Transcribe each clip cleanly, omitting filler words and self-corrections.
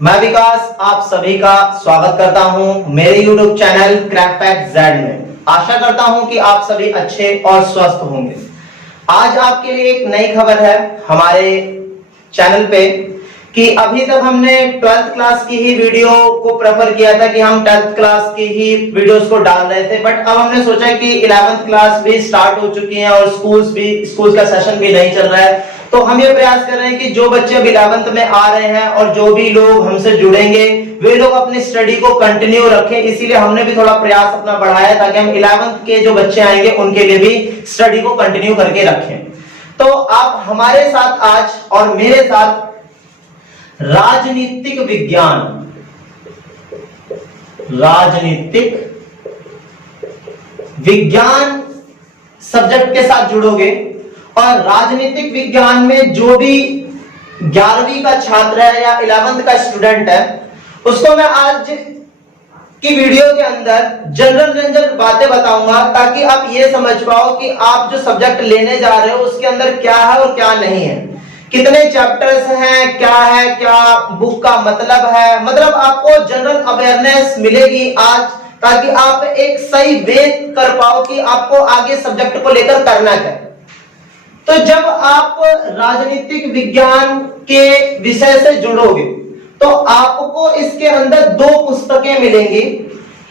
मैं विकास आप सभी का स्वागत करता हूं मेरे YouTube channel crack fact Z में। आशा करता हूं कि आप सभी अच्छे और स्वस्थ होंगे। आज आपके लिए एक नई खबर है हमारे चैनल पे कि अभी तक हमने 12th क्लास की ही वीडियो को प्रेफर किया था कि हम 10th क्लास की ही वीडियोस को डाल रहे थे, बट अब हमने सोचा कि 11th क्लास भी स्टार्ट हो चुकी है और स्कूल का सेशन भी नहीं चल रहा है, तो हम ये प्रयास कर रहे हैं कि जो बच्चे अब 11th में आ रहे हैं और जो भी लोग हमसे जुड़ेंगे वे लोग अपनी स्टडी को कंटिन्यू रखें। इसीलिए हमने भी थोड़ा प्रयास अपना बढ़ाया ताकि हम 11th के जो बच्चे आएंगे उनके लिए भी स्टडी को कंटिन्यू करके रखें। तो आप हमारे साथ आज और मेरे साथ राजनीतिक विज्ञान सब्जेक्ट के साथ जुड़ोगे और राजनीतिक विज्ञान में जो भी 11वीं का छात्र है या 11th का स्टूडेंट है उसको मैं आज की वीडियो के अंदर जनरल बातें बताऊंगा ताकि आप ये समझ पाओ कि आप जो सब्जेक्ट लेने जा रहे हो उसके अंदर क्या है और क्या नहीं है, कितने चैप्टर्स हैं, क्या बुक का मतलब है, मतलब आपको जनरल अवेयरनेस मिलेगी आज ताकि आप एक सही वे कर पाओ कि आपको आगे सब्जेक्ट को लेकर करना क्या। तो जब आप राजनीतिक विज्ञान के विषय से जुड़ोगे तो आपको इसके अंदर दो पुस्तकें मिलेंगी।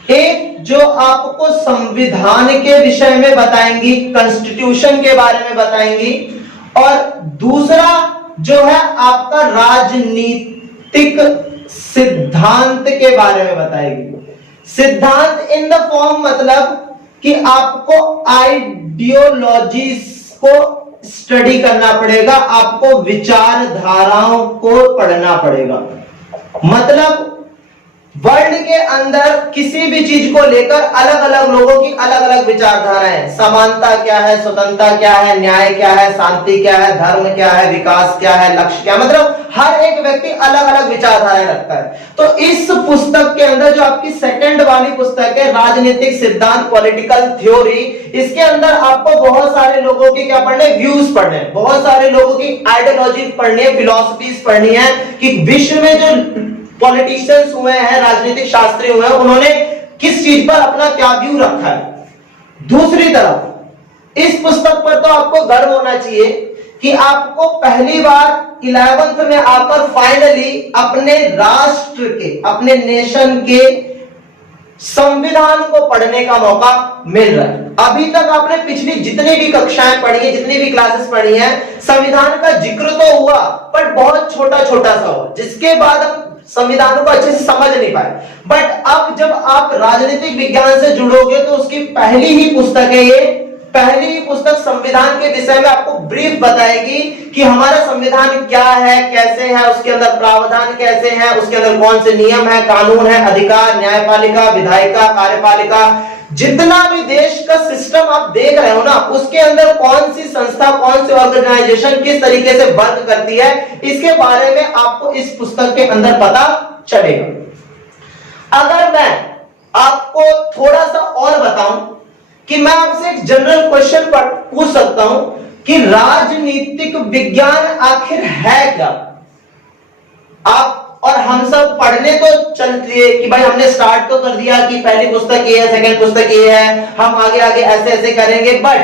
एक जो आपको संविधान के विषय में बताएंगी, कॉन्स्टिट्यूशन के बारे में बताएंगी, और दूसरा जो है आपका राजनीतिक सिद्धांत के बारे में बताएगी। सिद्धांत इन द फॉर्म मतलब कि आपको आइडियोलॉजीज को स्टडी करना पड़ेगा, आपको विचारधाराओं को पढ़ना पड़ेगा। मतलब वर्ल्ड के अंदर किसी भी चीज को लेकर अलग अलग लोगों की अलग अलग विचारधाराएं हैं। समानता क्या है, स्वतंत्रता क्या है, न्याय क्या है, शांति क्या है, धर्म क्या है, विकास क्या है, लक्ष्य क्या है, मतलब हर एक व्यक्ति अलग अलग विचारधाराएं रखता है। तो इस पुस्तक के अंदर जो आपकी सेकंड वाली पुस्तक है राजनीतिक सिद्धांत पॉलिटिकल थ्योरी, इसके अंदर आपको बहुत सारे लोगों की क्या पढ़ने, व्यूज पढ़ने, बहुत सारे लोगों की आइडियोलॉजी पढ़नी है, फिलॉसफीज पढ़नी है कि विश्व में जो पॉलिटिशियंस हुए हैं, राजनीतिक शास्त्री हुए हैं, उन्होंने किस चीज पर अपना क्या व्यू रखा है। दूसरी तरफ इस पुस्तक पर तो आपको गर्व होना चाहिए कि आपको पहली बार 11th में आकर फाइनली अपने राष्ट्र के, अपने नेशन के संविधान को पढ़ने का मौका मिल रहा है। अभी तक आपने पिछली जितनी भी कक्षाएं पढ़ी है, जितनी भी क्लासेस पढ़ी हैं, संविधान का जिक्र तो हुआ पर बहुत छोटा छोटा सा हुआ, जिसके बाद हम संविधान को अच्छे से समझ नहीं पाए। बट अब जब आप राजनीतिक विज्ञान से जुड़ोगे तो उसकी पहली ही पुस्तक है ये, पहली ही पुस्तक संविधान के विषय में आपको ब्रीफ बताएगी कि हमारा संविधान क्या है, कैसे है, उसके अंदर प्रावधान कैसे हैं, उसके अंदर कौन से नियम है, कानून है, अधिकार, न्यायपालिका, विधायिका, कार्यपालिका, जितना भी देश का सिस्टम आप देख रहे हो ना, उसके अंदर कौन सी संस्था, कौन सी ऑर्गेनाइजेशन किस तरीके से वर्क करती है, इसके बारे में आपको इस पुस्तक के अंदर पता चलेगा। अगर मैं आपको थोड़ा सा और बताऊं कि मैं आपसे एक जनरल क्वेश्चन पूछ सकता हूं कि राजनीतिक विज्ञान आखिर है क्या। आप और हम सब पढ़ने तो चलते कि भाई हमने स्टार्ट तो कर दिया कि पहली पुस्तक ये है, सेकंड पुस्तक ये है, हम आगे आगे ऐसे ऐसे करेंगे, बट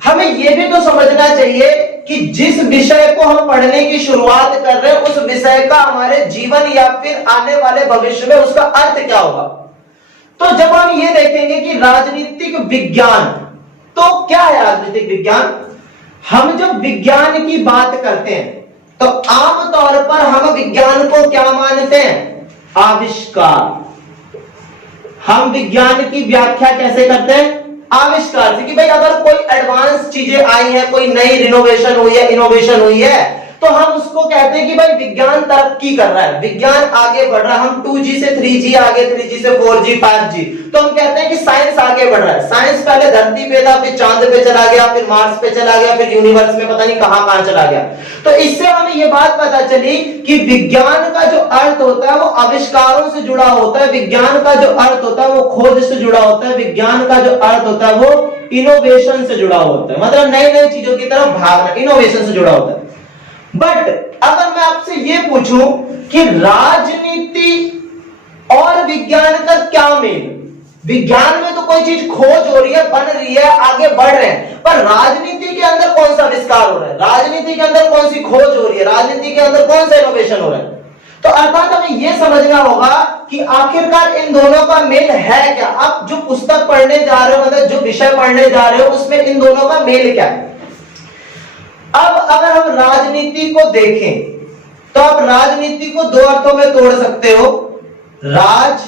हमें यह भी तो समझना चाहिए कि जिस विषय को हम पढ़ने की शुरुआत कर रहे हैं उस विषय का हमारे जीवन या फिर आने वाले भविष्य में उसका अर्थ क्या होगा। तो जब हम ये देखेंगे कि राजनीतिक विज्ञान, तो क्या है राजनीतिक विज्ञान, हम जब विज्ञान की बात करते हैं तो आमतौर पर हम विज्ञान को क्या मानते हैं, आविष्कार। हम विज्ञान की व्याख्या कैसे करते हैं, आविष्कार से, कि भाई अगर कोई एडवांस चीजें आई है, कोई नई रिनोवेशन हुई है, इनोवेशन हुई है, तो हम उसको कहते हैं कि भाई विज्ञान तरक्की कर रहा है, विज्ञान आगे बढ़ रहा है। हम 2G से 3G आगे, 3G से 4G 5G, तो हम कहते हैं कि साइंस आगे बढ़ रहा है। साइंस पहले धरती पे था, फिर चांद पे चला गया, फिर मार्स पे चला गया, फिर यूनिवर्स में पता नहीं कहां चला गया। तो इससे हमें ये बात पता चली कि विज्ञान का जो अर्थ होता है वो आविष्कारों से जुड़ा होता है, विज्ञान का जो अर्थ होता है वो खोज से जुड़ा होता है, विज्ञान का जो अर्थ होता है वो इनोवेशन से जुड़ा होता है, मतलब नई नई चीजों की तरफ भागना, इनोवेशन से जुड़ा होता है। बट अगर मैं आपसे ये पूछूं कि राजनीति और विज्ञान का क्या मेल, विज्ञान में तो कोई चीज खोज हो रही है, बन रही है, आगे बढ़ रहे हैं, पर राजनीति के अंदर कौन सा आविष्कार हो रहा है, राजनीति के अंदर कौन सी खोज हो रही है, राजनीति के अंदर कौन सा इनोवेशन हो रहा है। तो अर्थात हमें यह समझना होगा कि आखिरकार इन दोनों का मेल है क्या। आप जो पुस्तक पढ़ने जा रहे हो, मतलब जो विषय पढ़ने जा रहे हो, उसमें इन दोनों का मेल क्या है। अब अगर हम राजनीति को देखें तो आप राजनीति को दो अर्थों में तोड़ सकते हो, राज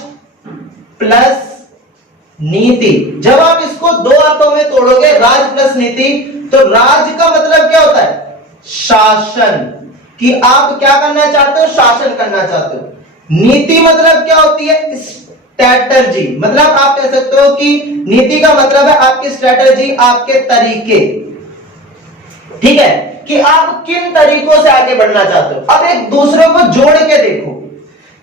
प्लस नीति। जब आप इसको दो अर्थों में तोड़ोगे, राज प्लस नीति, तो राज का मतलब क्या होता है, शासन, कि आप क्या करना चाहते हो, शासन करना चाहते हो। नीति मतलब क्या होती है, स्ट्रैटेजी, मतलब आप कह सकते हो कि नीति का मतलब है आपकी स्ट्रैटेजी, आपके तरीके, ठीक है, कि आप किन तरीकों से आगे बढ़ना चाहते हो। अब एक दूसरे को जोड़ के देखो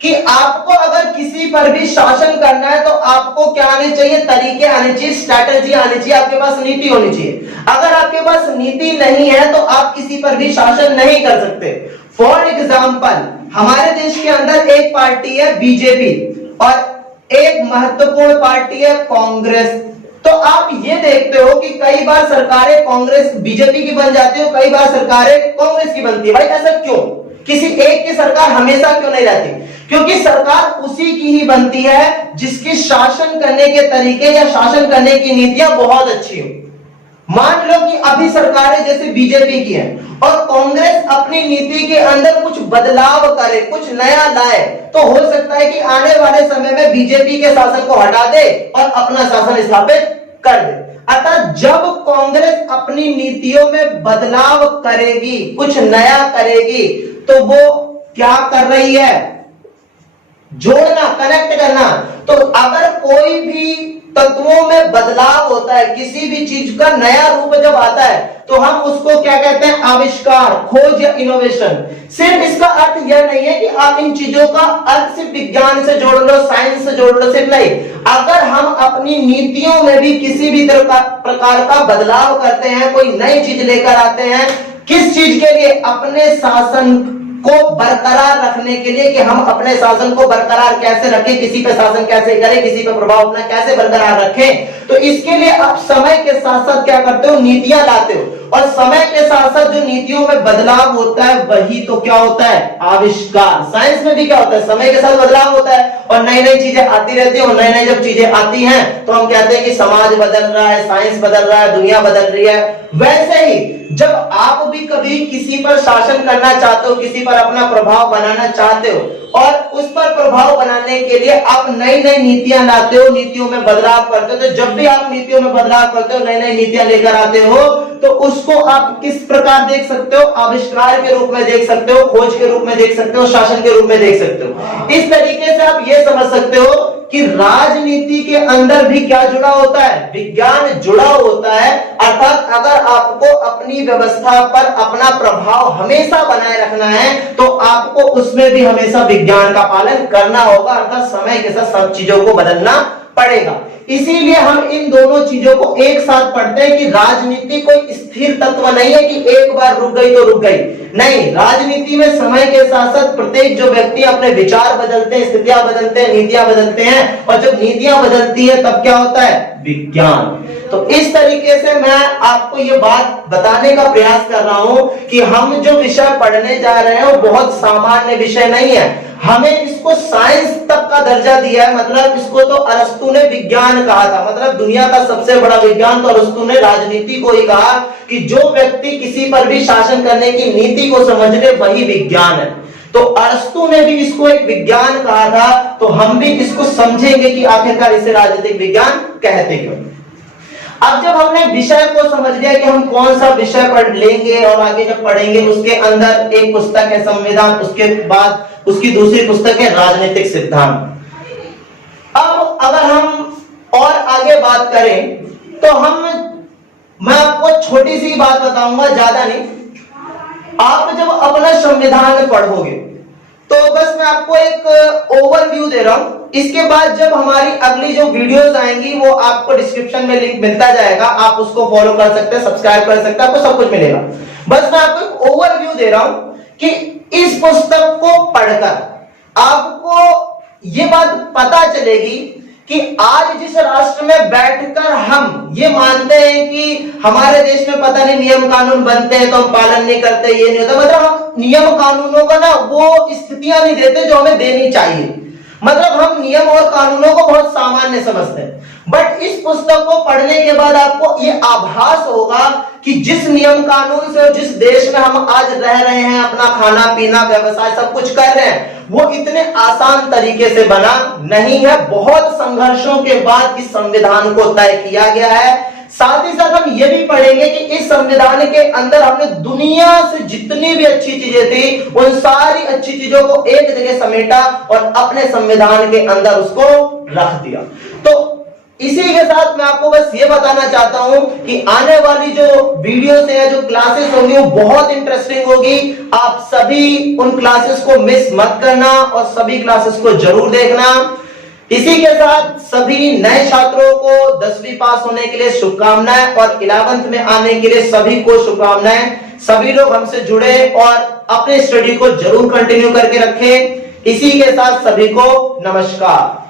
कि आपको अगर किसी पर भी शासन करना है तो आपको क्या आने चाहिए, तरीके आने चाहिए, स्ट्रैटेजी आनी चाहिए, आपके पास नीति होनी चाहिए। अगर आपके पास नीति नहीं है तो आप किसी पर भी शासन नहीं कर सकते। फॉर एग्जाम्पल, हमारे देश के अंदर एक पार्टी है बीजेपी और एक महत्वपूर्ण पार्टी है कांग्रेस। तो आप ये देखते हो कि कई बार सरकारें कांग्रेस बीजेपी की बन जाती है, कई बार सरकारें कांग्रेस की बनती है। भाई ऐसा क्यों, किसी एक की सरकार हमेशा क्यों नहीं रहती, क्योंकि सरकार उसी की ही बनती है जिसकी शासन करने के तरीके या शासन करने की नीतियां बहुत अच्छी हो। मान लो कि अभी सरकारें जैसे बीजेपी की है और कांग्रेस अपनी नीति के अंदर कुछ बदलाव करे, कुछ नया लाए, तो हो सकता है कि आने वाले समय में बीजेपी के शासन को हटा दे और अपना शासन स्थापित कर दे। अतः जब कांग्रेस अपनी नीतियों में बदलाव करेगी, कुछ नया करेगी, तो वो क्या कर रही है, जोड़ना, कनेक्ट करना। तो अगर कोई भी तत्वों में बदलाव होता है, किसी भी चीज का नया रूप जब आता है, तो हम उसको क्या कहते हैं, आविष्कार, खोज या इनोवेशन। सिर्फ इसका अर्थ यह नहीं है कि आप इन चीजों का अर्थ सिर्फ विज्ञान से जोड़ लो, साइंस से जोड़ लो, सिर्फ नहीं। अगर हम अपनी नीतियों में भी किसी भी प्रकार का बदलाव करते हैं, कोई नई चीज लेकर आते हैं, किस चीज के लिए, अपने शासन को बरकरार रखने के लिए, कि हम अपने शासन को बरकरार कैसे रखें, किसी पे शासन कैसे करें, किसी पे प्रभाव अपना कैसे बरकरार रखें, तो इसके लिए आप समय के साथ साथ क्या करते हो, नीतियां लाते हो। और समय के साथ साथ जो नीतियों में बदलाव होता है वही तो क्या होता है, आविष्कार। साइंस में भी क्या होता है, समय के साथ बदलाव होता है और नई नई चीजें आती रहती है, और नई नई जब चीजें आती हैं तो हम कहते हैं कि समाज बदल रहा है, साइंस बदल रहा है, दुनिया बदल रही है। वैसे ही जब आप भी कभी किसी पर शासन करना चाहते हो, किसी पर अपना प्रभाव बनाना चाहते हो, और उस पर प्रभाव बनाने के लिए आप नई नई नीतियां लाते हो, नीतियों में बदलाव करते हो, तो जब भी आप नीतियों में बदलाव करते हो, नई नई नीतियां लेकर आते हो, तो उसको आप किस प्रकार देख सकते हो, आविष्कार के रूप में देख सकते हो, खोज के रूप में देख सकते हो, शासन के रूप में देख सकते हो। इस तरीके से आप ये समझ सकते हो कि राजनीति के अंदर भी क्या जुड़ा होता है, विज्ञान जुड़ा होता है। अर्थात अगर आपको अपनी व्यवस्था पर अपना प्रभाव हमेशा बनाए रखना है तो आपको उसमें भी हमेशा विज्ञान का पालन करना होगा, अर्थात समय के साथ सब चीजों को बदलना पड़ेगा। इसीलिए हम इन दोनों चीजों को एक साथ पढ़ते हैं कि राजनीति कोई स्थिर तत्व नहीं है कि एक बार रुक गई तो रुक गई, नहीं। राजनीति में समय के साथ साथ प्रत्येक जो व्यक्ति अपने विचार बदलते हैं, स्थितियां बदलते हैं, नीतियां बदलते हैं, और जब नीतियां बदलती है तब क्या होता है, विज्ञान। तो इस तरीके से मैं आपको ये बात बताने का प्रयास कर रहा हूं कि हम जो विषय पढ़ने जा रहे हैं वो बहुत सामान्य विषय नहीं है। हमें इसको साइंस तक का दर्जा दिया है, मतलब इसको तो अरस्तु ने विज्ञान कहा था, मतलब दुनिया का सबसे बड़ा विज्ञान तो अरस्तु ने राजनीति को ही कहा कि जो व्यक्ति किसी पर भी शासन करने की नीति को समझ ले वही विज्ञान है। तो अरस्तु ने भी इसको एक विज्ञान कहा था, तो हम भी इसको समझेंगे कि आखिरकार इसे राजनीतिक विज्ञान कहते क्यों। अब जब हमने विषय को समझ लिया कि हम कौन सा विषय पढ़ लेंगे और आगे जब पढ़ेंगे, उसके अंदर एक पुस्तक है संविधान, उसके बाद उसकी दूसरी पुस्तक है राजनीतिक सिद्धांत। अब अगर हम और आगे बात करें तो मैं आपको छोटी सी बात बताऊंगा, ज्यादा नहीं। आप जब अपना संविधान पढ़ोगे तो बस मैं आपको एक ओवरव्यू दे रहा हूं, इसके बाद जब हमारी अगली जो वीडियोस आएंगी वो आपको डिस्क्रिप्शन में लिंक मिलता जाएगा, आप उसको फॉलो कर सकते हैं, सब्सक्राइब कर सकते हैं, आपको सब कुछ मिलेगा। बस मैं आपको एक ओवरव्यू दे रहा हूं कि इस पुस्तक को पढ़कर आपको ये बात पता चलेगी कि आज जिस राष्ट्र में बैठकर हम ये मानते हैं कि हमारे देश में पता नहीं नियम कानून बनते हैं तो हम पालन नहीं करते, ये नहीं होता, मतलब हम नियम कानूनों का ना वो स्थितियां नहीं देते जो हमें देनी चाहिए, मतलब हम नियम और कानूनों को बहुत सामान्य समझते हैं। बट इस पुस्तक को पढ़ने के बाद आपको ये आभास होगा कि जिस नियम कानून से और जिस देश में हम आज रह रहे हैं, अपना खाना पीना व्यवसाय सब कुछ कर रहे हैं, वो इतने आसान तरीके से बना नहीं है। बहुत संघर्षों के बाद इस संविधान को तय किया गया है। साथ ही साथ हम ये भी पढ़ेंगे कि इस संविधान के अंदर हमने दुनिया से जितनी भी अच्छी चीजें थी उन सारी अच्छी चीजों को एक जगह समेटा और अपने संविधान के अंदर उसको रख दिया। तो इसी के साथ मैं आपको बस ये बताना चाहता हूं कि आने वाली जो वीडियोस है, जो क्लासेस होंगी, वो बहुत इंटरेस्टिंग होगी। आप सभी उन क्लासेस को मिस मत करना और सभी क्लासेस को जरूर देखना। इसी के साथ सभी नए छात्रों को 10वीं पास होने के लिए शुभकामनाएं और 11th में आने के लिए सभी को शुभकामनाएं। सभी लोग हमसे जुड़े और अपने स्टडी को जरूर कंटिन्यू करके रखें। इसी के साथ सभी को नमस्कार।